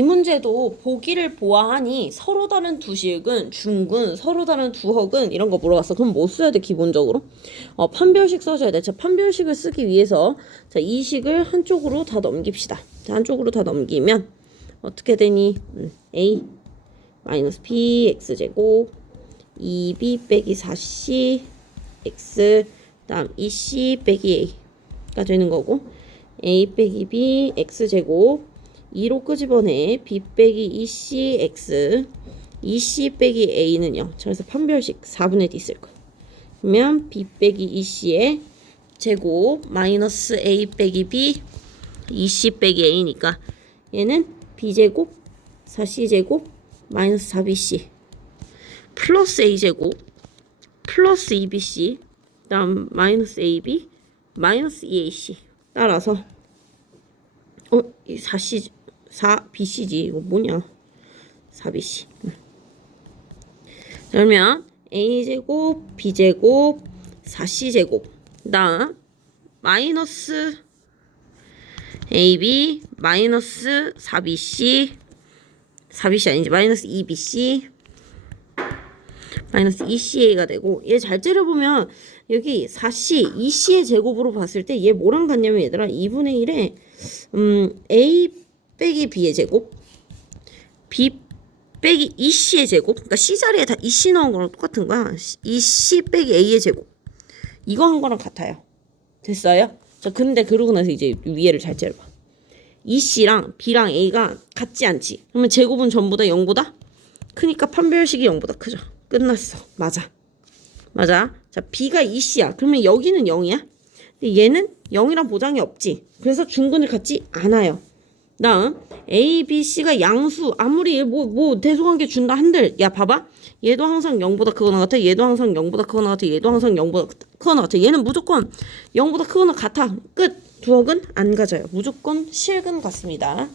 이 문제도 보기를 보아하니 서로 다른 두 식은 중근, 서로 다른 두 헉은 이런 거 물어봤어. 그럼 뭐 써야 돼 기본적으로? 어, 판별식 써줘야 돼. 자, 판별식을 쓰기 위해서 자, 이 식을 한쪽으로 다 넘깁시다. 자, 한쪽으로 다 넘기면 어떻게 되니? 음, a 마이너스 b x 제곱 2b 빼기 4c x 다음 2c 빼기 a가 되는 거고 a 빼기 b x 제곱 2로 끄집어내 b 빼기 2c x 2c 빼기 a는요. 그래서 판별식 4분의 d 쓸 거예요. 그러면 b 빼기 2c의 제곱 마이너스 a 빼기 b 2c 빼기 a니까 얘는 b 제곱 4c 제곱 마이너스 4bc 플러스 a 제곱 플러스 2bc 다음 마이너스 ab 마이너스 2ac 따라서 어, 이 4C, 4BC지. 이거 뭐냐? 4BC. 응. 그러면 A제곱, B제곱, 4C제곱. 그 다음, 마이너스 AB, 마이너스 4BC, 4BC 아니지, 마이너스 2BC, 마이너스 2CA가 되고, 얘 잘 째려보면, 여기 4C, 2C의 제곱으로 봤을 때 얘 뭐랑 같냐면 얘들아, 2분의 1에 음, a 빼기 b의 제곱, b 빼기 2c의 제곱, 그러니까 c 자리에 다 2c 넣은 거랑 똑같은 거야. 2c 빼기 a의 제곱. 이거 한 거랑 같아요. 됐어요? 자, 근데 그러고 나서 이제 위에를 잘 째려봐. 2c랑 b랑 a가 같지 않지. 그러면 제곱은 전부 다 0보다 크니까 판별식이 0보다 크죠. 끝났어. 맞아. 맞아. 자, b가 2c야. 그러면 여기는 0이야? 근데 얘는 0이란 보장이 없지. 그래서 중근을 갖지 않아요. 다음 A, B, C가 양수. 아무리 뭐뭐 대소관계 준다 한들. 야 봐봐. 얘도 항상 0보다 크거나 같아. 얘도 항상 0보다 크거나 같아. 얘도 항상 0보다 크거나 같아. 얘는 무조건 0보다 크거나 같아. 끝. 두억은 안 가져요. 무조건 실근 같습니다